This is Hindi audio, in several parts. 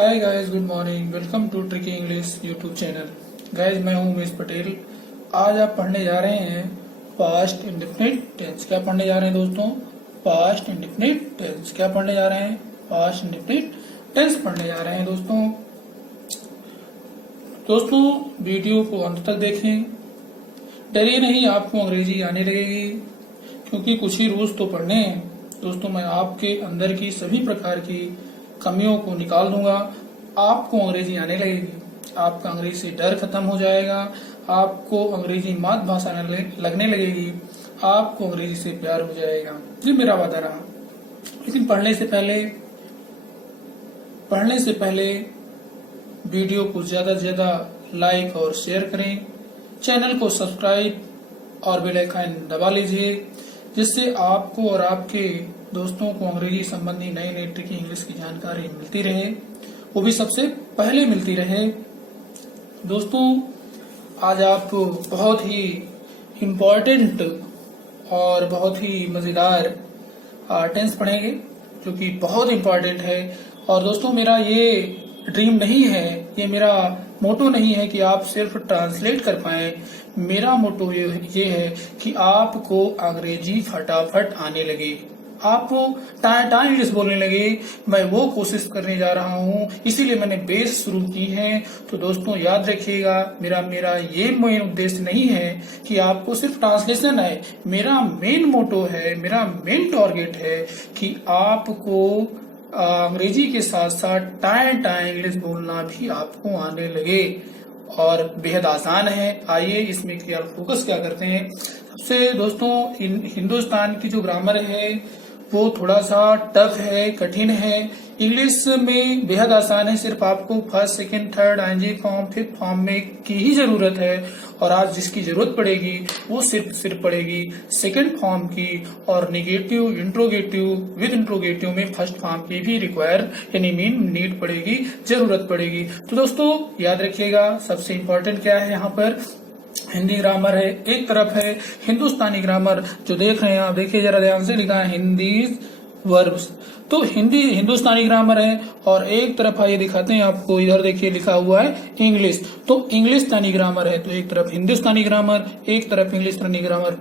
Hi guys, good morning. Welcome to tricky English YouTube channel. Guys, मैं हूं उमेश पटेल। आज आप पढ़ने जा रहे हैं पास्ट इंडेफिनिट टेंस। क्या पढ़ने जा रहे हैं दोस्तों? Past indefinite tense. क्या पढ़ने जा रहे हैं? पास्ट इंडेफिनिट टेंस पढ़ने जा रहे हैं दोस्तों, वीडियो को अंत तक देखें। डरिए नहीं, आपको अंग्रेजी आने लगेगी, क्योंकि कुछ ही रूल्स तो पढ़ने हैं। दोस्तों, मैं आपके अंदर की सभी प्रकार की कमियों को निकाल दूंगा। आपको अंग्रेजी आने लगेगी, आपका अंग्रेजी से डर खत्म हो जाएगा, आपको अंग्रेजी मातृभाषा लगने लगेगी, आपको अंग्रेजी से प्यार हो जाएगा। ये मेरा वादा रहा। लेकिन पढ़ने से पहले वीडियो को ज्यादा से ज्यादा लाइक और शेयर करें, चैनल को सब्सक्राइब और बेल आइकन दबा लीजिए, जिससे आपको और आपके दोस्तों को अंग्रेजी संबंधी नई नई ट्रिकी इंग्लिश की जानकारी मिलती रहे, वो भी सबसे पहले मिलती रहे। दोस्तों, आज आप बहुत ही इम्पोर्टेंट और बहुत ही मजेदार टेंस पढ़ेंगे, जो कि बहुत इम्पोर्टेंट है। और दोस्तों, मेरा ये ड्रीम नहीं है, ये मेरा मोटो नहीं है कि आप सिर्फ ट्रांसलेट कर पाए। मेरा मोटो ये है कि आपको अंग्रेजी फटाफट आने लगे, आप टाइम इंग्लिश बोलने लगे। मैं वो कोशिश करने जा रहा हूँ, इसीलिए मैंने बेस शुरू की है। तो दोस्तों, याद रखिएगा, मेरा ये मेन उद्देश्य नहीं है कि आपको सिर्फ ट्रांसलेशन आए। मेरा मेन मोटो है, मेरा मेन टारगेट है कि आपको अंग्रेजी के साथ साथ टाइम इंग्लिश बोलना भी आपको आने लगे। और बेहद आसान है। आइए इसमें फोकस क्या करते हैं। सबसे दोस्तों, हिंदुस्तान की जो ग्रामर है वो थोड़ा सा टफ है, कठिन है। इंग्लिश में बेहद आसान है, सिर्फ आपको first, second, third, ING form, fifth form में की ही जरूरत है। और आज जिसकी जरूरत पड़ेगी वो सिर्फ पड़ेगी सेकंड फॉर्म की, और निगेटिव, इंट्रोगेटिव, विद इंट्रोगेटिव में फर्स्ट फॉर्म की भी रिक्वायर यानी मीन नीड पड़ेगी, जरूरत पड़ेगी। तो दोस्तों, याद रखिएगा, सबसे इम्पोर्टेंट क्या है यहाँ पर? हिंदी ग्रामर है, एक तरफ है हिंदुस्तानी ग्रामर। जो देख रहे हैं आप, देखिए जरा ध्यान से, लिखा है हिंदी वर्ब्स। तो हिंदुस्तानी ग्रामर है, और एक तरफ आइए दिखाते हैं आपको, इधर देखिए लिखा हुआ है इंग्लिश। तो इंग्लिशतानी ग्रामर है, तो एक तरफ हिंदुस्तानी ग्रामर, एक तरफ इंग्लिशतानी ग्रामर।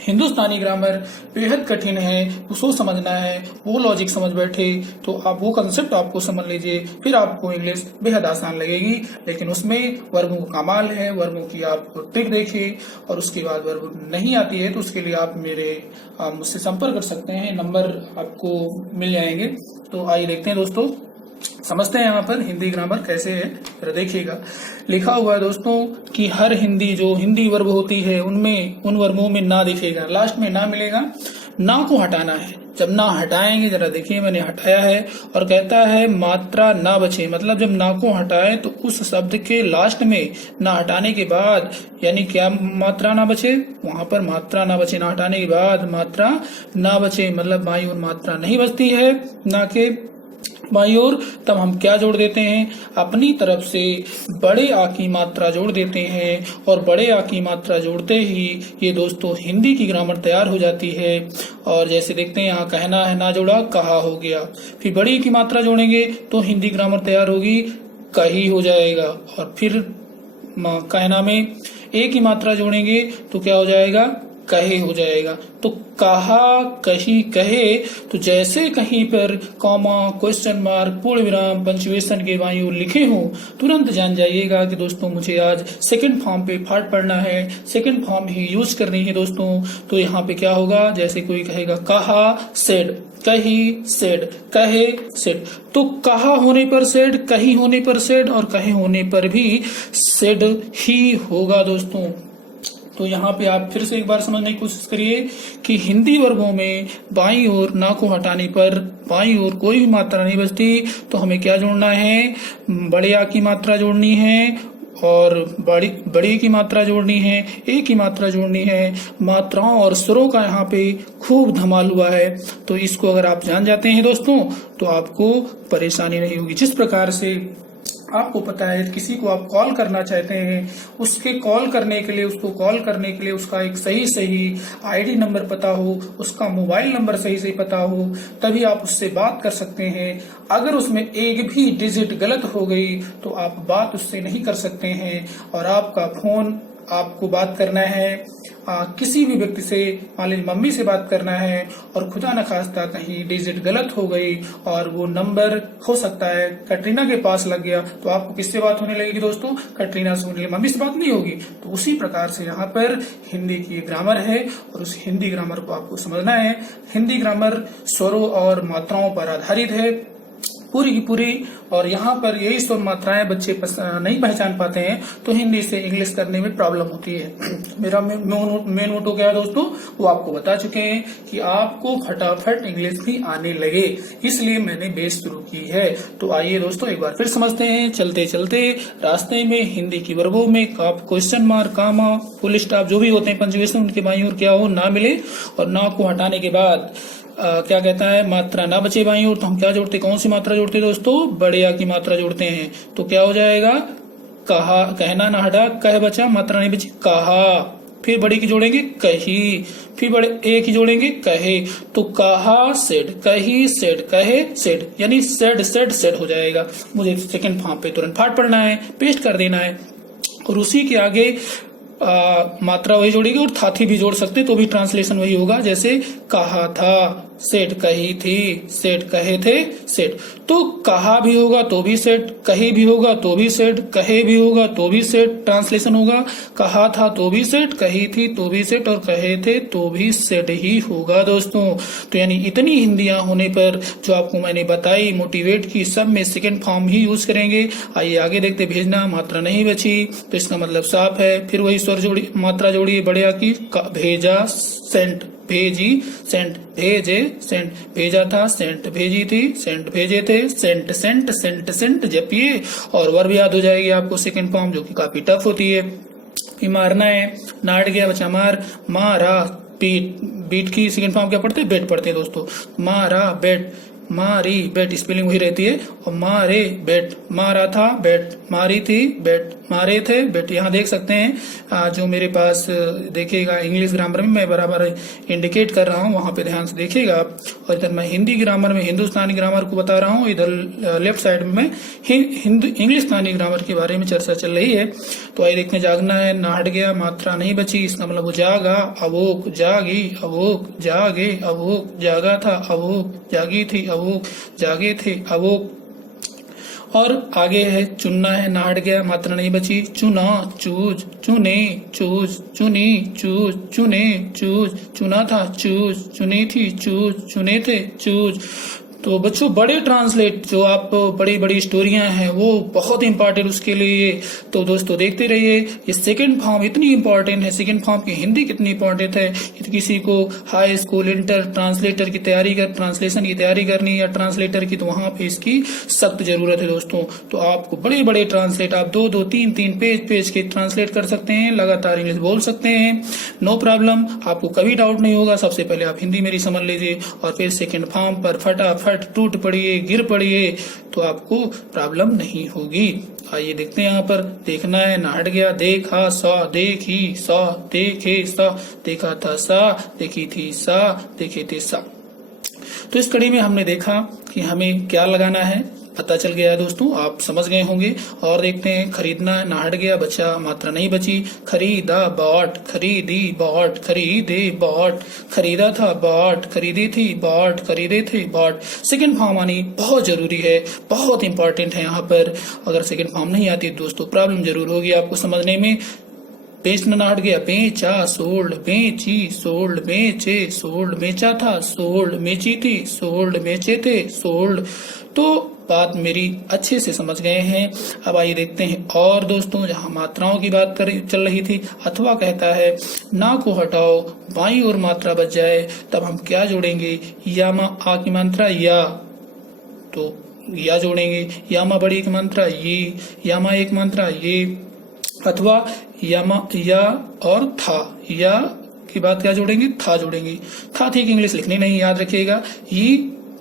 हिंदुस्तानी ग्रामर बेहद कठिन है, उसको समझना है, वो लॉजिक समझ बैठे तो आप वो कंसेप्ट आपको समझ लीजिए, फिर आपको इंग्लिश बेहद आसान लगेगी। लेकिन उसमें वर्गों का कमाल है, वर्गों की आप ट्रिक देखिए, और उसके बाद वर्ग नहीं आती है तो उसके लिए आप मुझसे संपर्क कर सकते हैं, नंबर आपको मिल जाएंगे। तो आइए देखते हैं दोस्तों, समझते हैं यहाँ पर हिंदी ग्रामर कैसे है। जरा देखिएगा, लिखा हुआ है दोस्तों कि हर जो हिंदी वर्ब होती है उनमें, उन वर्बों में ना दिखेगा, लास्ट में ना मिलेगा। ना को हटाना है। जब ना हटाएंगे, जरा देखिए मैंने हटाया है, और कहता है मात्रा ना बचे, मतलब जब ना को हटाए तो उस शब्द के लास्ट में ना हटाने के बाद, यानी क्या मात्रा ना बचे, वहां पर मात्रा ना बचे, ना हटाने के बाद मात्रा ना बचे, मतलब बाईं ओर मात्रा नहीं बचती है, ना के बाईं ओर। तब हम क्या जोड़ देते हैं? अपनी तरफ से बड़े आ की मात्रा जोड़ देते हैं, और बड़े आ की मात्रा जोड़ते ही ये दोस्तों हिंदी की ग्रामर तैयार हो जाती है। और जैसे देखते हैं, यहाँ कहना है, ना जोड़ा, कहा हो गया। फिर बड़ी की मात्रा जोड़ेंगे तो हिंदी ग्रामर तैयार होगी, कही हो जाएगा। और फिर कहना में ए की मात्रा जोड़ेंगे तो क्या हो जाएगा? कहे हो जाएगा। तो कहा, कही, कहे, तो जैसे कहीं पर कॉमा, क्वेश्चन मार्क, पूर्ण विराम, पंक्चुएशन के बाईं ओर लिखे हों, तुरंत जान जाइएगा कि दोस्तों मुझे आज सेकंड फॉर्म पे पाठ पढ़ना है, सेकंड फॉर्म ही यूज करनी है दोस्तों। तो यहाँ पे क्या होगा? जैसे कोई कहेगा कहा, सेड, कही, सेड, कहे, सेड। तो कहा होने पर सेड, कही होने पर सेड, और कहे होने पर भी सेड ही होगा दोस्तों। तो यहाँ पे आप फिर से एक बार समझने की कोशिश करिए कि हिंदी वर्गों में बाईं ओर ना को हटाने पर बाईं ओर कोई भी मात्रा नहीं बचती, तो हमें क्या जोड़ना है? बड़े आ की मात्रा जोड़नी है, और बड़ी की मात्रा जोड़नी है, ए की मात्रा जोड़नी है। मात्राओं और स्वरों का यहाँ पे खूब धमाल हुआ है। तो इसको अगर आप जान जाते हैं दोस्तों, तो आपको परेशानी नहीं होगी। जिस प्रकार से आपको पता है किसी को आप कॉल करना चाहते हैं, उसके कॉल करने के लिए उसका एक सही आईडी नंबर पता हो, उसका मोबाइल नंबर सही पता हो, तभी आप उससे बात कर सकते हैं। अगर उसमें एक भी डिजिट गलत हो गई तो आप बात उससे नहीं कर सकते हैं। और आपका फोन आपको बात करना है किसी भी व्यक्ति से, मान लीजिए मम्मी से बात करना है, और खुदा न खास्ता कहीं डिजिट गलत हो गई और वो नंबर हो सकता है कटरीना के पास लग गया, तो आपको किससे बात होने लगेगी दोस्तों? कटरीना से होने लगेगी, मम्मी से बात नहीं होगी। तो उसी प्रकार से यहाँ पर हिंदी की ग्रामर है और उस हिंदी ग्रामर को आपको समझना है। हिंदी ग्रामर स्वरों और मात्राओं पर आधारित है पूरी की पूरी, और यहाँ पर यही स्वर मात्राएं बच्चे नहीं पहचान पाते हैं तो हिंदी से इंग्लिश करने में प्रॉब्लम होती है। मेरा मेन मोटो क्या है दोस्तों, वो आपको बता चुके हैं कि आपको फटाफट इंग्लिश भी आने लगे, इसलिए मैंने बेस शुरू की है। तो आइए दोस्तों एक बार फिर समझते हैं। चलते चलते रास्ते में हिंदी की वर्गों में आप क्वेश्चन मार्क, कामा, फुल स्टॉप जो भी होते हैं पंक्चुएशन, उनके बाईं ओर क्या हो, ना मिले, और ना को हटाने के बाद क्या कहता है, मात्रा ना बचे बाईं ओर, तो हम क्या जोड़ते, कौन सी मात्रा जोड़ते दोस्तों? बड़े आ की मात्रा जोड़ते हैं। तो क्या हो जाएगा? कहा, कहना ना हटा, कह बचा, मात्रा नहीं बची, कहा। फिर बड़ी की जोड़ेंगे कही, फिर बड़े ए की जोड़ेंगे कहे, तो कहा सेड, कही सेड, कहे सेड, यानी सेड सेड सेड हो जाएगा। मुझे सेकंड फॉर्म पे तुरंत फाट पड़ना है, पेस्ट कर देना है, और उसी के आगे मात्रा वही जोड़ेगी, और था थी भी जोड़ सकते तो भी ट्रांसलेशन वही होगा। जैसे कहा था, सेट कही थी, सेट कहे थे, सेट। तो कहा भी होगा तो भी सेट, कही भी होगा तो भी सेट, कहे भी होगा तो भी सेट, ट्रांसलेशन होगा कहा था तो भी सेट, कही थी तो भी सेट, और कहे थे तो भी सेट ही होगा दोस्तों। तो यानी इतनी हिंदियां होने पर जो आपको मैंने बताई, मोटिवेट की, सब में सेकंड फॉर्म ही यूज करेंगे। आइए आगे देखते। भेजना, मात्रा नहीं बची तो इसका मतलब साफ है। फिर वही स्वर जोड़ी, मात्रा जोड़िए बड़े आ की, भेजा, सेंट, भेजी, सेंट, भेजे, सेंट, भेजा था, सेंट, भेजी थी, सेंट, भेजे थे, सेंट, सेंट, सेंट, सेंट जपिए, और वर्ब याद हो जाएगी आपको सेकंड फॉर्म, जो कि काफी टफ होती है। फिर मारना है, नाट गया बचा मार, मारा, बीट, बीट की सेकंड फॉर्म क्या पढ़ते हैं? बेट पढ़ते हैं दोस्तों। मारा, बेट, मारी, बेट स्पेलिंग वही रहती है, और मारे, बेट, मारा था, बेट, मारी थी, बेट, मारे थे, बेट। यहाँ देख सकते हैं जो मेरे पास देखिएगा इंग्लिश ग्रामर में मैं बराबर इंडिकेट कर रहा हूँ, वहां पे ध्यान से देखिएगा आप। और इधर मैं हिंदी ग्रामर में हिंदुस्तानी ग्रामर को बता रहा हूँ, इधर लेफ्ट साइड में इंग्लिशस्तानी ग्रामर के बारे में चर्चा चल रही है। तो आइए देखते, जागना है, ना हट गया, मात्रा नहीं बची, इसका मतलब वो जागा, अवोक, जागी, अवोक, जागे, अवोक, जागा था, अवोक, जागी थी, अवोक, जागे थे, अवोक। और आगे है चुनना है, ना हट गया, मात्रा नहीं बची, चुना, चूज, चुने, चूज, चुनी, चूज, चुने, चूज, चुना था, चूज, चुनी थी, चूज, चुने थे, चूज। तो बच्चों बड़े ट्रांसलेट जो आप बड़ी बड़ी स्टोरियां हैं वो बहुत इंपॉर्टेंट उसके लिए। तो दोस्तों देखते रहिए, ये सेकंड फॉर्म इतनी इंपॉर्टेंट है, सेकंड फॉर्म की हिंदी कितनी इंपॉर्टेंट है। किसी को हाई स्कूल, इंटर, ट्रांसलेटर की तैयारी कर, ट्रांसलेशन की तैयारी करनी या ट्रांसलेटर की, तो वहां पे इसकी सख्त जरूरत है दोस्तों। तो आपको बड़े बड़े ट्रांसलेट आप 2-2, 3-3 पेज के ट्रांसलेट कर सकते हैं, लगातार इंग्लिश बोल सकते हैं, नो प्रॉब्लम, आपको कभी डाउट नहीं होगा। सबसे पहले आप हिंदी मेरी समझ लीजिए, और फिर सेकंड फॉर्म पर फटाफट टूट पड़िए, गिर पड़िए, तो आपको प्रॉब्लम नहीं होगी। आइए देखते हैं, यहाँ पर देखना है, ना हट गया, देखा, सा, देखी, सा, देखे, सा, देखा था, सा, देखी थी, सा, देखे थे, सा। तो इस कड़ी में हमने देखा कि हमें क्या लगाना है, पता चल गया है दोस्तों, आप समझ गए होंगे। और देखते हैं, खरीदना, ना हट गया, बचा, मात्रा नहीं बची, खरीदा, बॉट, खरीदी, बॉट, खरीदे, बॉट, खरीदा था, बॉट, खरीदी थी, बॉट, खरीदे थे, बॉट। सेकंड फॉर्म आनी बहुत जरूरी है, बहुत इंपॉर्टेंट है। यहाँ पर अगर सेकंड फॉर्म नहीं आती दोस्तों प्रॉब्लम जरूर होगी आपको समझने में। बेचना, ना हट गया, बेचा, सोल्ड, बेची, सोल्ड, बेचे, सोल्ड, बेचा था, सोल्ड, बेची थी, सोल्ड, बेचे थे, सोल्ड। तो बात मेरी अच्छे से समझ गए हैं। अब आइए देखते हैं, और दोस्तों जहां मात्राओं की बात चल रही थी, अथवा कहता है ना को हटाओ, बाईं ओर मात्रा बच जाए, तब हम क्या जोड़ेंगे? यामा, आ की मात्रा या, तो या जोड़ेंगे, यामा बड़ी की मात्रा ये, यामा एक मात्रा ये, अथवा यामा, या और था, या की बात क्या जोड़ेंगे? था जोड़ेंगे। था थी की इंग्लिश लिखनी नहीं, याद रखिएगा, ये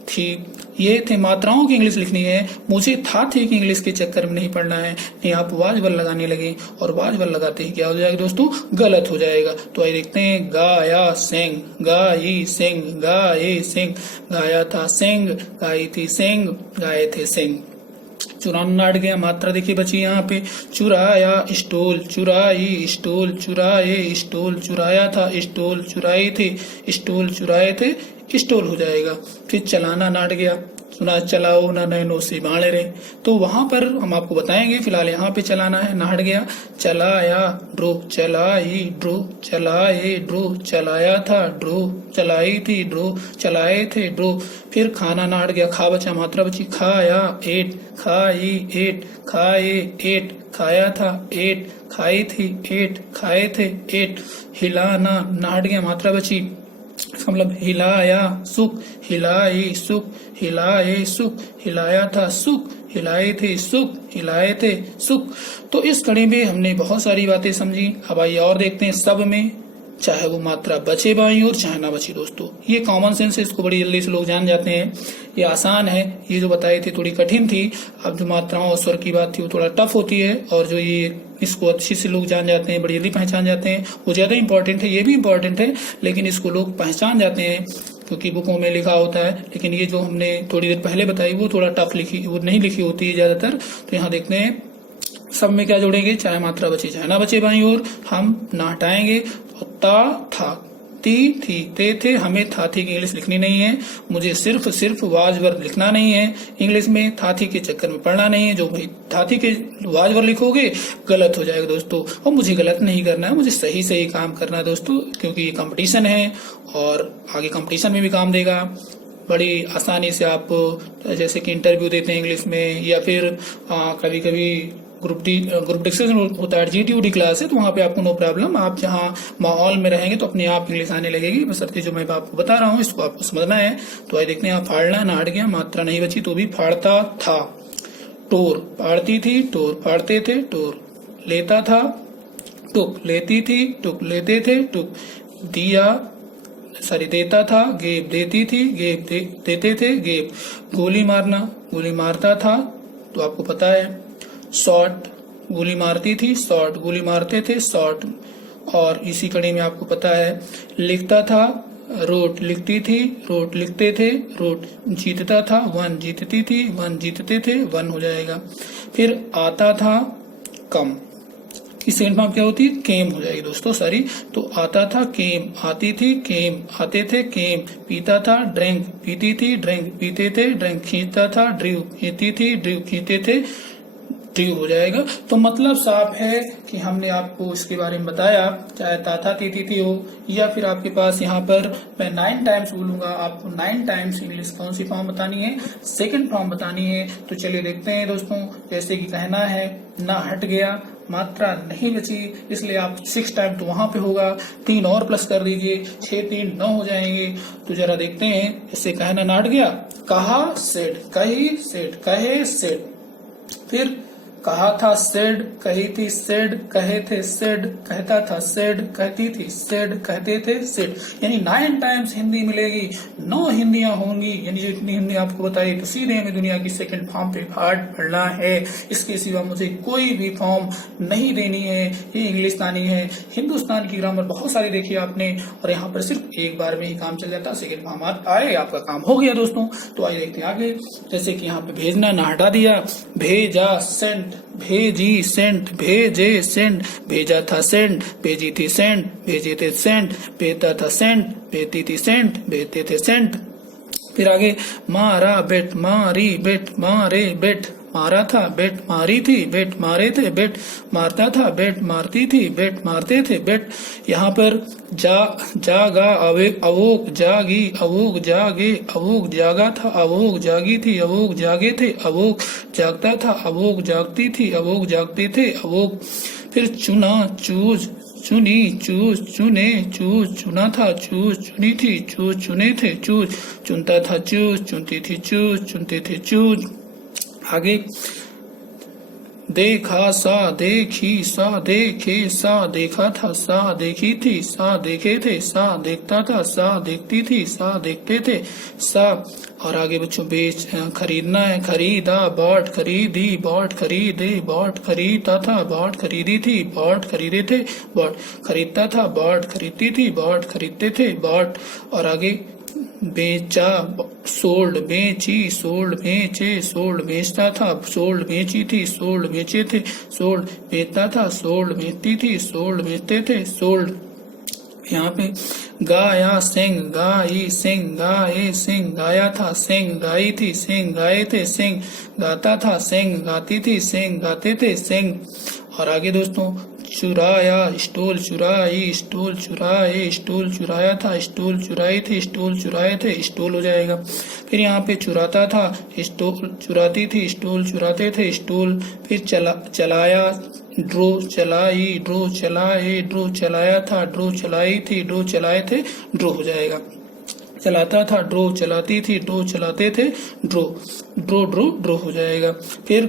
थी, ये थे मात्राओं की इंग्लिश लिखनी है, मुझे था थी कि इंग्लिश के चक्कर में नहीं पड़ना है। नहीं आप वाजबल लगाने लगे और वाजबल लगाते ही क्या हो जाएगा दोस्तों, गलत हो जाएगा। तो आइए देखते हैं, गाया सेंग, गाई सेंग, गाये सेंग, गाया था सेंग, गाई थी सेंग, गाए थे सेंग। चुराना अट गया, मात्रा देखिए बची यहाँ पे, चुराया स्टोल, चुराई स्टोल, चुराए स्टोल, चुराया था स्टोल, चुराए थे स्टोल, चुराए थे स्टोल हो जाएगा। फिर चलाना नाट गया, सुना चलाओ ना नैनो से बाणे रे, तो वहां पर हम आपको बताएंगे। फिलहाल यहाँ पे चलाना है, नाट गया, चलाया ड्रो, चलाई ड्रो, चलाए ड्रो, चलाया था ड्रो, चलाई थी ड्रो, चलाए थे ड्रो। फिर खाना नाट गया, खा बचा, मात्रा बची, खाया एट, खाई एट, खाए एट, खाया था एट, खाई थी एट, खाए थे एट। हिलाना नाट गया, मात्रा बची, मतलब हिलाया सुख, हिलाई सुख, हिलाए सुख, हिलाया था सुख, हिलाए थे सुख, हिलाए थे सुख। तो इस कड़ी में हमने बहुत सारी बातें समझी। अब आइए और देखते हैं सब में, चाहे वो मात्रा बचे बाई और चाहे ना बचे। दोस्तों ये कॉमन सेंस है, इसको बड़ी जल्दी से लोग जान जाते हैं, ये आसान है। ये जो बताई थी थोड़ी कठिन थी। अब जो मात्राओं और स्वर की बात थी वो थोड़ा टफ होती है, और जो ये इसको अच्छी से लोग जान जाते हैं, बड़ी जल्दी पहचान जाते हैं, वो ज्यादा इंपॉर्टेंट है। ये भी इंपॉर्टेंट है लेकिन इसको लोग पहचान जाते हैं क्योंकि बुकों में लिखा होता है। लेकिन ये जो हमने थोड़ी देर पहले बताई वो थोड़ा टफ लिखी, वो नहीं लिखी होती है ज्यादातर। तो यहाँ देखते हैं सब में क्या जोड़ेंगे, चाहे मात्रा बचे चाहे ना बचे बाई और हम ना हटाएंगे। और ता था, ती थी, ते थे। हमें था थी की इंग्लिश लिखनी नहीं है, मुझे सिर्फ वाज वर्ड लिखना नहीं है इंग्लिश में, था थी के चक्कर में पढ़ना नहीं है। जो भाई था थी के वाज वर्ड लिखोगे गलत हो जाएगा दोस्तों, और मुझे गलत नहीं करना है, मुझे सही सही काम करना है दोस्तों, क्योंकि ये कंपटीशन है और आगे कंपटीशन में भी काम देगा। बड़ी आसानी से आप जैसे कि इंटरव्यू देते हैं इंग्लिश में, या फिर कभी कभी ग्रुप डिस्कशन होता है, GTUD क्लास है, तो वहां पे आपको नो प्रॉब्लम, आप जहां माहौल में रहेंगे तो अपने आप इंग्लिश आने लगेगी। बशर्ते जो मैं आपको बता रहा हूँ इसको आपको समझना है। तो आइए देखते हैं, आप फाड़ना ना हट गया, मात्रा नहीं बची तो भी फाड़ता था। टोर, फाड़ती थी, टोर, फाड़ते थे, टोर, लेता था, टुक, लेती थी, टुक, लेते थे, टुक, दिया सॉरी देता था, गेब, देती थी, गेब, देते थे, गेब। गोली मारना, गोली मारता था, तो आपको पता है। शॉट, गोली मारती थी, शॉट, गोली मारते थे, शॉट। और इसी कड़ी में आपको पता है, लिखता था, रोट, लिखती थी, रोट, लिखते थे, रोट। जीतता था, वन, जीतती थी, वन, जीतते थे, वन हो जाएगा। फिर आता था, कम, की सेकंड फॉर्म क्या होती है, केम हो जाएगी दोस्तों, सॉरी। तो आता था, केम, आती थी, केम, आते थे, केम। पीता था, ड्रिंक, पीती थी, ड्रिंक, पीते थे, ड्रिंक। खींचता था, ड्रीव, खींचती थी, ड्रीव, खींचते थे, ड्रीव हो जाएगा। तो मतलब साफ है कि हमने आपको इसके बारे में बताया, चाहे ताता तीती थी हो, या फिर आपके पास यहाँ पर मैं 9 टाइम्स बोलूंगा, आपको 9 टाइम्स इंग्लिश कौन सी फॉर्म बतानी है, सेकंड फॉर्म बतानी है। तो चलिए देखते हैं दोस्तों, जैसे कि कहना है, ना हट गया, मात्रा नहीं बची, इसलिए आप 6 टाइम तो वहां पे होगा, 3 और प्लस कर दीजिए, 6 3 9 हो जाएंगे। तो जरा देखते हैं, इससे कहना ना हट गया, कहा, सेड, कही, सेड, कहे, सेड। फिर कहा था, सेड, कही थी, सेड, कहे थे, सेड, कहता था, सेड, कहती थी, सेड, कहते थे, सेड। यानी 9 टाइम्स हिंदी मिलेगी, 9 हिंदियां होंगी, यानी जितनी हिंदी आपको बताई। तो सीधे हमें दुनिया की सेकंड फॉर्म पे पाठ पढ़ना है, इसके सिवा मुझे कोई भी फॉर्म नहीं देनी है। ये इंग्लिशतानी है, हिंदुस्तान की ग्रामर बहुत सारी देखी आपने, और यहाँ पर सिर्फ एक बार में ही काम चल जाता, सेकंड फॉर्म आए आपका काम हो गया दोस्तों। तो आइए देखते हैं आगे, जैसे कि यहाँ पे भेजना ना हटा दिया, भेजा, सेंट, भेजी, सेंट, भेजे, सेंट, भेजा था, सेंट, भेजी थी, सेंट, भेजे थे, सेंट, भेजता था, सेंट, भेजती थी, सेंट, भेजते थे, सेंट। फिर आगे, मारा, बेट, मारी, बेट, मारे, बेट, मारा था, बेट, मारी थी, बेट, मारे थे, बेट, मारता था, बेट, मारती थी, बेट, मारते थे, बेट। यहाँ पर जागा, अवोक, जागी, अवोक, जागे, अवोक, जागा था, अवोक, जागी थी, अवोक, जागे थे, अवोक, जागता था, अवोक, जागती थी, अवोक, जागते थे, अवोक। फिर चुना, चूज, चुनी, चूज, चुने, चूज, चुना था, चूज, चुनी थी, चूज, चुने थे, चूज, चुनता था, चूज, चुनती थी, चूज, चुनते थे, चूज। आगे, देखा सा देखी सा देखे सा देखा था सा देखी थी सा देखे थे सा देखता था सा देखती थी सा देखते थे सा। और आगे बच्चों बेच खरीदना है, खरीदा बॉट खरीदी बॉट खरीदे बॉट खरीदता था बॉट खरीदी थी बॉट खरीदे थे बॉट खरीदता था बॉट खरीदती थी बॉट खरीदते थे बॉट। और आगे बेचा सोल्ड बेची सोल्ड बेचे सोल्ड बेचता था सोल्ड बेची थी सोल्ड बेचे थे सोल्ड बेचता था सोल्ड बेचती थी सोल्ड बेचते थे सोल्ड। यहाँ पे गाया सिंह गाई सिंह गाए सिंह गाया था सिंह गाई थी सिंह गाए थे सिंह गाता था सिंह गाती थी सिंह गाते थे सिंह। और आगे दोस्तों चुराया स्टोल चुराई स्टोल चुराए स्टोल चुराया था स्टोल चुराए थे स्टोल चुराए थे स्टोल हो जाएगा। फिर यहाँ पे चुराता था स्टोल चुराती थी स्टोल चुराते थे स्टोल। फिर चलाया ड्रो चलाई ड्रो चलाए ड्रो चलाया था ड्रो चलाई थी ड्रो चलाए थे ड्रो हो जाएगा। चलाता था ड्रो चलाती थी ड्रो चलाते थे ड्रो ड्रो ड्रो ड्रो हो जाएगा। फिर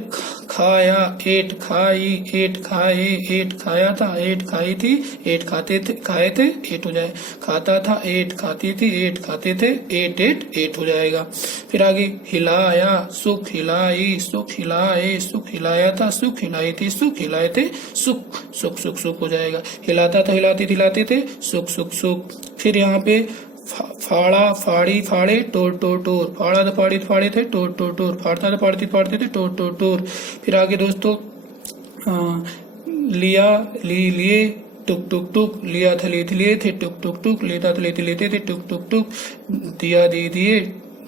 खाया एट खाई एट खाए एट खाया था एट खाई थी एट खाते थे खाए थे एट हो जाए। खाता था एट खाती थी एट खाते थे एट एट एट हो जाएगा। फिर आगे हिलाया सुख हिलाई सुख हिलाए सुख हिलाया था सुख हिलाई थी सुख हिलाए थे सुख सुख सुख सुख हो जाएगा। हिलाता था हिलाती हिलाते थे सुख सुख सुख। फिर यहाँ पे फाड़ा फाड़ी फाड़े टोर टोर टोर फाड़ा तो फाड़े थे टोर टोर टोर फाड़ता तो फाड़ते थे टोर टोर टोर। फिर आगे दोस्तों लिया लिए टुक टुक टुक लिया था लिए थे टुक टुक टुक लेता था लेते थे टुक टुक टुक। दिया दे दिए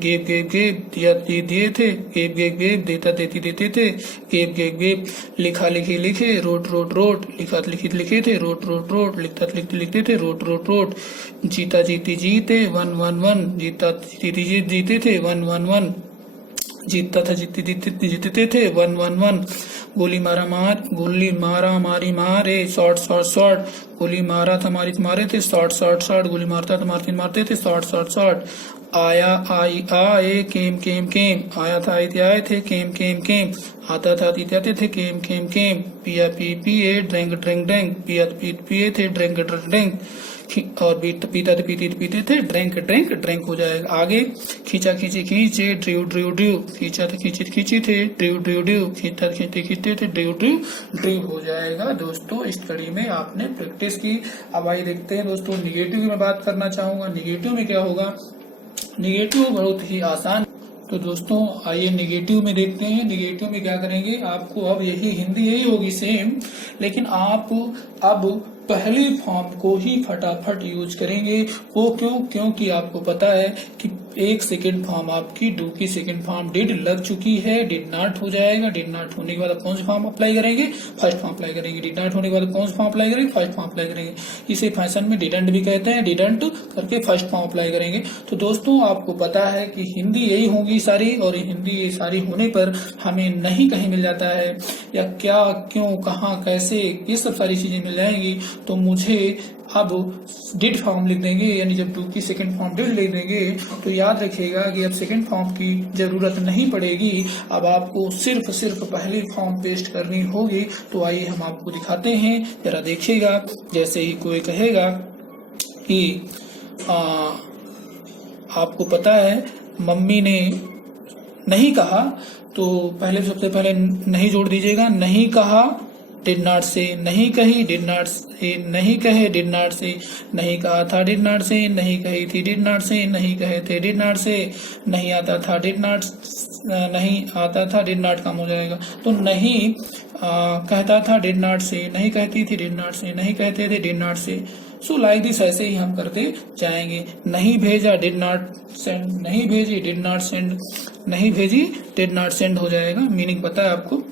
गेब गेब गेब दिया दिए थे गेब गेब गेब देता देती देते थे गेब गेब गेब। लिखा लिखी लिखे रोट रोट रोट लिखा लिखित लिखे थे रोट रोट रोट लिखता लिखते लिखते थे रोट रोट रोट। जीता जीती जीते वन वन वन जीता जीती जीते थे वन वन वन जीतता था जीतते थे वन वन वन। गोली मारा मारी मारे शॉट शॉट शॉट गोली मारा था मारे थे शॉट शॉट शॉट गोली मारता था मारते थे शॉट शॉट शॉट। आया आई आए केम केम केम आया था आए थे केम केम केम आता था आते थे केम केम केम। पिया पिए ड्रिंक ड्रिंक ड्रिंक पिया पिए थे ड्रिंक ड्रिंक और पीता पीते थे ड्रिंक ड्रिंक ड्रिंक हो जाएगा। आगे खींचा खींचे खींचे ड्रिव ड्रिव ड्रिव खींचा था खींची थे ड्रिव ड्रिव ड्रिव खींचता खींचते थे ड्रिव ड्रिव ड्रिव हो जाएगा। दोस्तों इस कड़ी में आपने प्रैक्टिस की। अब आइए देखते हैं दोस्तों निगेटिव की मैं बात करना चाहूंगा। निगेटिव में क्या होगा? निगेटिव बहुत ही आसान। तो दोस्तों आइए निगेटिव में देखते हैं। निगेटिव में क्या करेंगे, आपको अब यही हिंदी यही होगी सेम, लेकिन आप अब पहले फॉर्म को ही फटाफट यूज करेंगे। वो क्योंकि आपको पता है कि एक सेकंड फॉर्म आपकी डू की सेकंड फॉर्म डिड लग चुकी है, डिड नॉट हो जाएगा। डिड नॉट होने के बाद आप कौन सा फॉर्म अप्लाई करेंगे? फर्स्ट फॉर्म अप्लाई करेंगे। डिड नॉट होने के बाद कौन सा फॉर्म अप्लाई करेंगे? फर्स्ट फॉर्म अप्लाई करेंगे। इसे फैशन में डिडंट भी कहते हैं। डिडंट करके फर्स्ट फॉर्म अप्लाई करेंगे। तो दोस्तों आपको पता है कि हिंदी यही होगी सारी, और हिंदी ये सारी होने पर हमें नहीं कहीं मिल जाता है या क्या क्यों कहाँ कैसे ये सब सारी चीजें मिल जाएंगी। तो मुझे अब डिड फॉर्म लिख देंगे, यानी जब डू की सेकंड फॉर्म डिड लिख देंगे तो याद रखिएगा कि अब सेकंड फॉर्म की जरूरत नहीं पड़ेगी। अब आपको सिर्फ पहली फॉर्म पेस्ट करनी होगी। तो आइए हम आपको दिखाते हैं, जरा देखिएगा। जैसे ही कोई कहेगा कि आपको पता है मम्मी ने नहीं कहा, तो पहले सबसे पहले नहीं जोड़ दीजिएगा। नहीं कहा डिड नॉट से, नहीं कही डिड नॉट से, नहीं कहे डिड नॉट से, नहीं कहा था डिड नॉट से, नहीं कही थी डिड नॉट से, नहीं कहे थे डिड नॉट से, नहीं आता था डिड नॉट, नहीं आता था डिड नॉट कम हो जाएगा। तो नहीं कहता था डिड नॉट से, नहीं कहती थी डिड नॉट से, नहीं कहते थे डिड नॉट से। सो लाइक दिस ऐसे ही हम करते जाएंगे। नहीं भेजा डिड नॉट सेंड, नहीं भेजी डिड नॉट सेंड, नहीं भेजी डिड नॉट सेंड हो जाएगा। मीनिंग पता है आपको।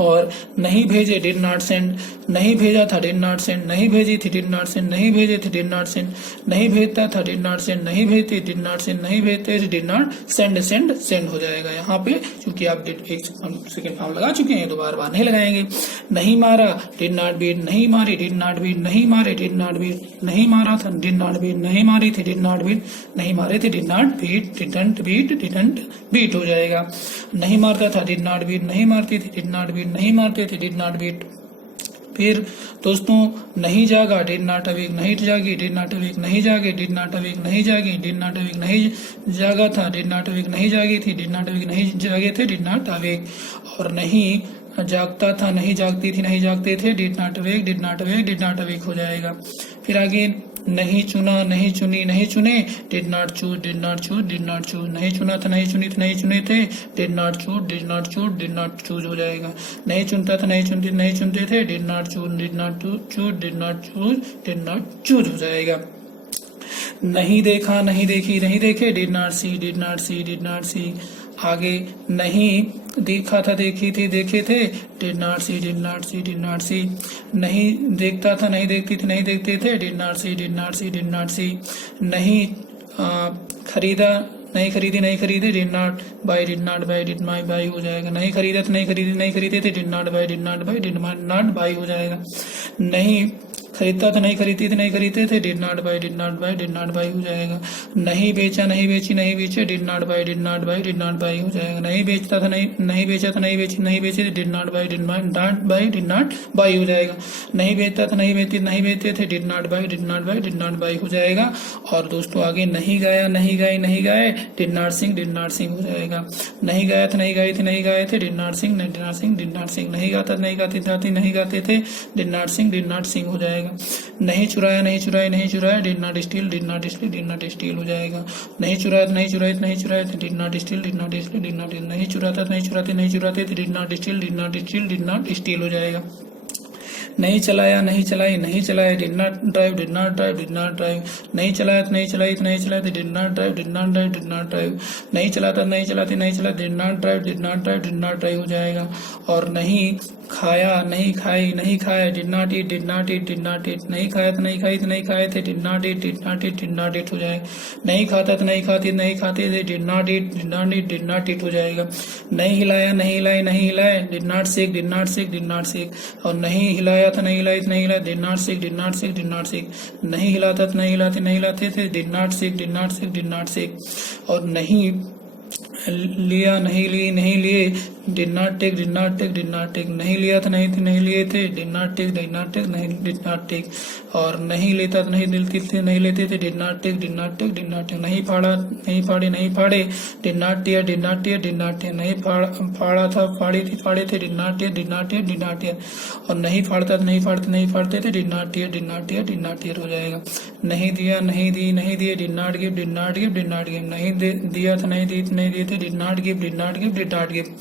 और नहीं भेजे डिड नॉट सेंड, नहीं भेजा था डिड नॉट सेंड, नहीं भेजी थी डिड नॉट सेंड, नहीं भेजे थे डिड नॉट सेंड, नहीं भेजता था डिड नॉट सेंड, नहीं भेजती डिड नॉट सेंड, नहीं भेजते डिड नॉट सेंड, सेंड हो जाएगा। यहाँ पे क्योंकि आप एक सेकंड फॉर्म लगा चुके हैं तो बार बार नहीं लगाएंगे। नहीं मारा डिड नॉट बीट, नहीं मारी डिड नॉट बीट, नहीं मारे डिड नॉट बीट, नहीं मारा था डिड नॉट बीट, नहीं मारी थी डिड नॉट बीट, नहीं मारे थे did not beat, didn't beat, didn't beat हो जाएगा। नहीं मारता था डिड नॉट बीट, नहीं मारती थी डिड नॉट बीट, बीट नहीं मारते थे, डिड नॉट बीट। फिर दोस्तों नहीं जागा, डिड नॉट अवेक, नहीं जागी, डिड नॉट अवेक, नहीं जागे, डिड नॉट अवेक, नहीं जागी, डिड नॉट अवेक, नहीं जागा था, डिड नॉट अवेक, नहीं जागी थी, डिड नॉट अवेक, नहीं जागे थे, डिड नॉट अवेक। और नहीं जागता था, नहीं जागती थी, नहीं जागते थे, did not awake, did not awake, did not awake हो जाएगा। फिर आगे नहीं चुना, नहीं चुनी, नहीं चुने, did not choose, did not choose, did not choose. नहीं चुना था, नहीं चुनी थी, नहीं चुने थे, did not choose, did not choose, did not choose हो जाएगा। नहीं चुनता था, नहीं चुनती, नहीं चुनते थे, did not choose, did not choose, did not choose, did not choose हो जाएगा। नहीं देखा, नहीं देखी, नहीं देखे, did not see, did not see, did not see. आगे नहीं देखा था, देखी थी, देखे थे, did not see, did not see, did not see. नहीं देखता था, नहीं देखती थी, नहीं देखते थे, did not see, did not see, did not see. नहीं खरीदा, नहीं खरीदी, नहीं खरीदे, did not by, did not by, did not by हो जाएगा। नहीं खरीदा था, नहीं खरीदी, नहीं खरीदे थे, did not by, did not by, did not by हो जाएगा। नहीं खरीदता था, नहीं खरीदती थी, नहीं खरीदते थे, did not by, did not by, did not by हो जाएगा। नहीं बेचा, नहीं बेची, नहीं बेचे, did not by, did not by, did not by हो जाएगा। नहीं बेचता था, नहीं बेचा था, नहीं बेची, नहीं बेचे, did not by, did not by, did not by हो जाएगा। नहीं बेचता था, नहीं बेचती, नहीं बेचते थे, did not by, did not by, did not by हो जाएगा। और दोस्तों आगे नहीं गाया, नहीं गाई, नहीं गाए, did not sing, did not sing हो जाएगा। नहीं गाया था, नहीं गाए थे, नहीं गाए थे, did not sing, did not sing, did not sing. नहीं गाता, नहीं गाती जाती, नहीं गाते थे, did not sing, did not sing हो जाएगा। नहीं चुराया, नहीं चुराए, नहीं चुराया, did not steal, did not steal, did not steal हो जाएगा। नहीं चुराया, नहीं चुराए, नहीं चुराए, did not steal, did not steal, did not. नहीं चुराता, नहीं चुराते, नहीं चुराते, did not steal, did not steal, did not steal हो जाएगा। नहीं चलाया, नहीं चलाई, नहीं चलाए, did not drive, did not drive, did not drive. नहीं चलाया, नहीं चलाई, नहीं चलाते, did not drive, did not drive, did not drive. नहीं चलाता, नहीं चलाते, नहीं चला, did not drive, did not drive, did not drive हो जाएगा। और नहीं खाया, नहीं खाई, नहीं खाया, did not eat, did not eat, did not ईट। नहीं खाया था, नहीं खाई थी, नहीं खाए थे, did not eat, did not eat, did not eat हो जाएगा। नहीं खाता था, नहीं खाती, नहीं खाते थे, did not eat, did not eat, did not eat हो जाएगा। नहीं हिलाया, नहीं हिलाए, नहीं हिलाए, did not shake, did not shake, did not shake. और नहीं हिलाया था, नहीं हिलाई, नहीं हिलाए, did not shake, did not shake, did not shake. नहीं हिलाता था, नहीं हिलाते, नहीं हिलाते थे, did not shake, did not shake, did not shake. और नहीं लिया, नहीं लिए, नहीं लिए, did not take, did not take, did not take. नहीं लिया था, नहीं लिए थे, did not take, did not take, नहीं डिड नॉट टेक। और नहीं लेता था, नहीं लेते थे, नहीं लेते थे, did not take, did not take, did not take. नहीं फाड़ा, नहीं फाड़े, नहीं फाड़े, did not tear, did not tear, did not tear. नहीं फाड़ा था, फाड़ी थी, फाड़े थे, did not tear, did not tear, did not tear. और नहीं फाड़ता था, नहीं फाड़ते, नहीं फाड़ते थे, did not tear, did not tear, did not tear हो जाएगा। नहीं दिया, नहीं दी, नहीं दिए, did not give, did not give, did not give. नहीं दिया था, नहीं दी, नहीं दिए थे, did not give, did not give, did not give.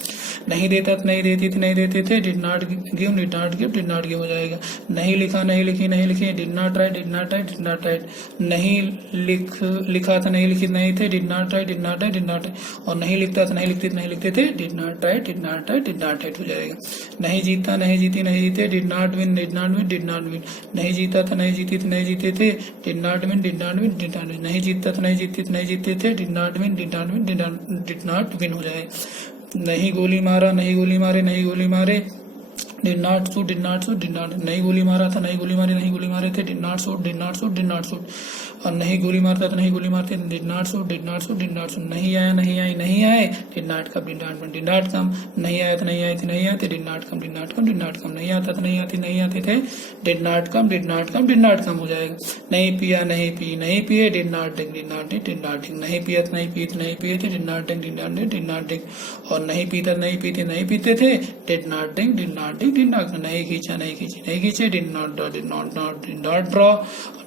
नहीं देता था, नहीं देती थी, नहीं देते थे, did not give, did not give, did not give हो जाएगा। नहीं लिखा, नहीं लिखी, नहीं लिखी, did not right, did not right, did not right. नहीं लिखा था, नहीं लिखी, नहीं थे, did not right, did not right, did not right. और नहीं लिखता था, नहीं लिखते थे, नहीं लिखते थे, did not right, did not right, did not right हो जाएगा। नहीं जीता, नहीं जीती, नहीं जीते, did not win, did not win, did not win. नहीं जीता था, नहीं जीती थी, नहीं जीते थे, did not win, did not win, did not win. नहीं जीतता था, नहीं जीती थी, नहीं जीते थे, did not win, did not win, did not win हो जाएगा। नहीं गोली मारा, नहीं गोली मारे, नहीं गोली मारे, did not shoot, did not shoot, did not. नहीं गोली मारा था, नहीं गोली मारे, नहीं गोली मारे थे, did not shoot, did not shoot, did not shoot. और नहीं गोली मारता था, नहीं गोली मारते, did not shoot, did not shoot, did not shoot. नहीं आया, नहीं आई, नहीं आए, did not come, did not come, did not come. नहीं आया था, नहीं आई थी, नहीं आते, did not come, did not come, did not come. नहीं आता था, नहीं आती, नहीं आते थे, did not come, did not come, did not come हो जाएगा। नहीं पिया, नहीं पी, नहीं पिए, did not drink, did not drink, did not drink. नहीं पिया था, नहीं पिए थे, नहीं पिए थे, did not drink, did not drink, did not drink. और नहीं पीता, नहीं पीते, नहीं पीते थे, did not drink, did not drink, did not. नहीं खींचा, नहीं खींची, नहीं खींचे, did not draw, did not draw.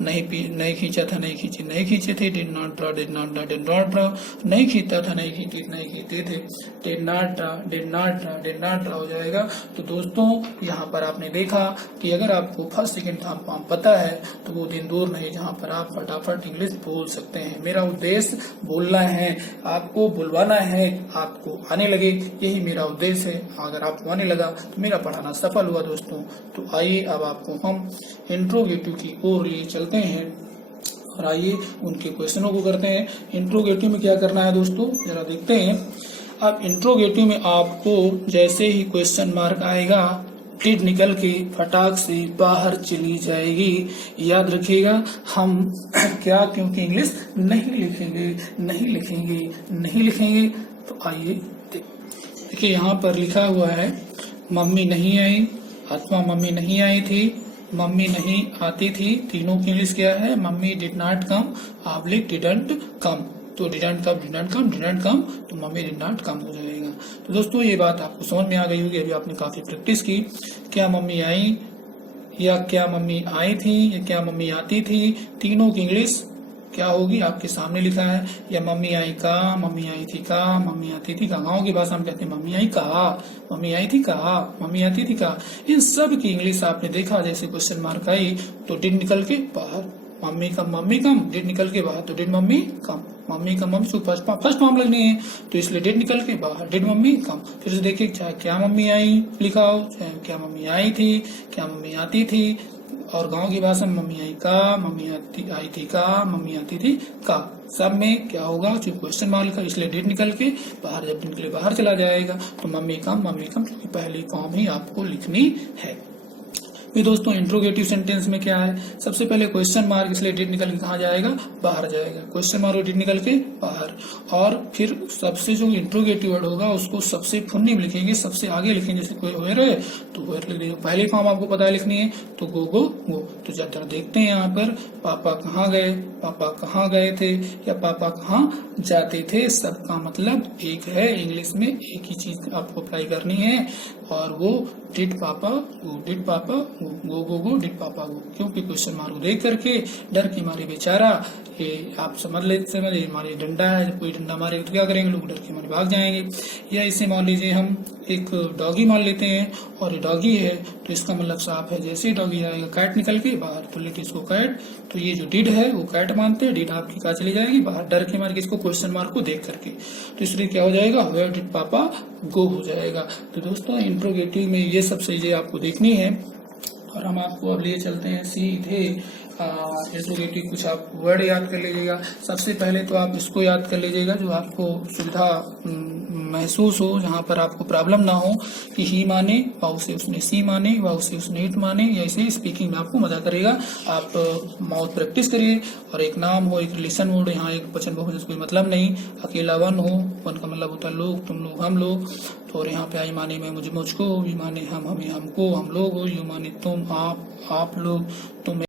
नहीं खींचा था, नहीं खींची, नहीं खींचे थे, did not draw, did not draw, did not draw. नहीं खींचता था, नहीं खींची, नहीं खींचते थे, did not draw, did not draw, did not draw हो जाएगा। तो दोस्तों यहाँ पर आपने देखा कि अगर आपको फर्स्ट सेकंड थर्ड फॉर्म पता है तो वो दिन दूर नहीं जहाँ पर आप फटाफट इंग्लिश बोल सकते हैं। मेरा उद्देश्य बोलना है, आपको बुलवाना है, आपको आने लगे, यही मेरा उद्देश्य है। अगर आपको आने लगा तो मेरा पढ़ाना सफल हुआ दोस्तों। तो आइए अब आपको हम इंट्रोगेटिव की ओर ले चलते हैं और आइए उनके क्वेश्चनों को करते हैं। इंट्रोगेटिव में क्या करना है दोस्तों, जरा देखते हैं। अब इंट्रोगेटिव में आपको जैसे ही क्वेश्चन मार्क आएगा, डिड निकल के फटाक से बाहर चली जाएगी। याद रखिएगा, हम क्या, क्योंकि इंग्लिश नहीं लिखेंगे, नहीं लिखेंगे, नहीं लिखेंगे। तो आइए देखिए, यहाँ पर लिखा हुआ है मम्मी नहीं आई अथवा मम्मी नहीं आई थी, मम्मी नहीं आती थी, तीनों की इंग्लिश क्या है? Mummy did not come oblique didn't come. तो डिडंट कम तो मम्मी डिड नॉट कम हो जाएगा। तो दोस्तों ये बात आपको समझ में आ गई होगी, अभी आपने काफी प्रैक्टिस की। क्या मम्मी आई या क्या मम्मी आई थी या क्या मम्मी आती थी, तीनों की इंग्लिश क्या होगी आपके सामने लिखा है। या मम्मी आई का, मम्मी आई थी का, मम्मी आती थी का। गाँव की भाषा में कहते हैं मम्मी आई कहा, मम्मी आई थी कहा, मम्मी आती थी का। इन सब की इंग्लिश आपने देखा, जैसे क्वेश्चन मार्क आई तो डिड निकल के बाहर, मम्मी कम, डिड निकल के बाहर तो did mummy come, mummy come mummy से फर्स्ट फॉर्म लगनी है तो इसलिए डिड निकल के बाहर, डिड मम्मी कम। फिर से देखिए, चाहे क्या मम्मी आई लिखा हो, चाहे क्या मम्मी आई थी, क्या मम्मी आती थी, और गांव की भाषा में मम्मी आई का, मम्मी आई थी का, मम्मी आती थी का। सब में क्या होगा? जो क्वेश्चन मार्क है इसलिए डिड निकल के बाहर, जब निकले बाहर चला जाएगा तो मम्मी कम क्योंकि पहली फॉर्म ही आपको लिखनी है। फिर दोस्तों इंट्रोगेटिव सेंटेंस में क्या है? सबसे पहले क्वेश्चन मार्क, इसलिए डिड निकल के कहाँ जाएगा? बाहर जाएगा। क्वेश्चन मार्क डिड निकल के बाहर, और फिर सबसे जो इंट्रोगेटिव वर्ड होगा उसको सबसे फुन्नी में लिखेंगे, सबसे आगे लिखेंगे। जैसे कोई वेयर है तो वेयर लिख देंगे। पहली फॉर्म आपको पता है लिखनी है तो गो। तो जरा देखते हैं यहाँ पर, पापा कहाँ गए, पापा कहाँ गए थे या पापा कहाँ जाते थे, सबका मतलब एक है। इंग्लिश में एक ही चीज आपको अप्लाई करनी है और वो डिड पापा गो, डिड पापा गो, डिड पापा गो। क्योंकि क्वेश्चन मार्क देख करके डर की मारे बेचारा, ये आप समझ हमारे डंडा है, जब कोई डंडा मारे तो क्या करेंगे लोग? डर के मारे भाग जाएंगे। या इसे मान लीजिए हम एक डॉगी मान लेते हैं और ये डॉगी है तो इसका मतलब साफ है, जैसे ही डॉगी आएगा कैट निकल के बाहर तो लेट इसको कैट, तो ये जो डिड है वो कैट मानते हैं, डिड आपकी कहाँ चली जाएगी? बाहर, डर के मारे किसको? क्वेश्चन मार्क को देख करके। तो इसलिए क्या हो जाएगा? वेयर डिड पापा गो हो जाएगा। तो दोस्तों इंट्रोगेटिव में ये सब चीजें आपको देखनी है और हम आपको अब लिए चलते हैं सीधे इंट्रोगेटिव। कुछ आप वर्ड याद कर लीजिएगा। सबसे पहले तो आप इसको याद कर लीजिएगा जो आपको सुविधा महसूस हो, जहाँ पर आपको प्रॉब्लम ना हो कि ही माने, वाउ से उसने सी माने, वाउ से उसने इट माने, या ऐसे स्पीकिंग में आपको मजा करेगा। आप माउथ प्रैक्टिस करिए और एक नाम हो, एक रिलेशन वर्ड, यहाँ एक वचन बहुवचन कोई मतलब नहीं, अकेला वन हो, वन का मतलब होता है लोग, तुम लोग, हम लोग। तो और यहाँ पे आई माने मैं मुझे मुझको, वी माने हम हमें हमको, हम लोग हो, यू माने तुम, आप लोग, तुम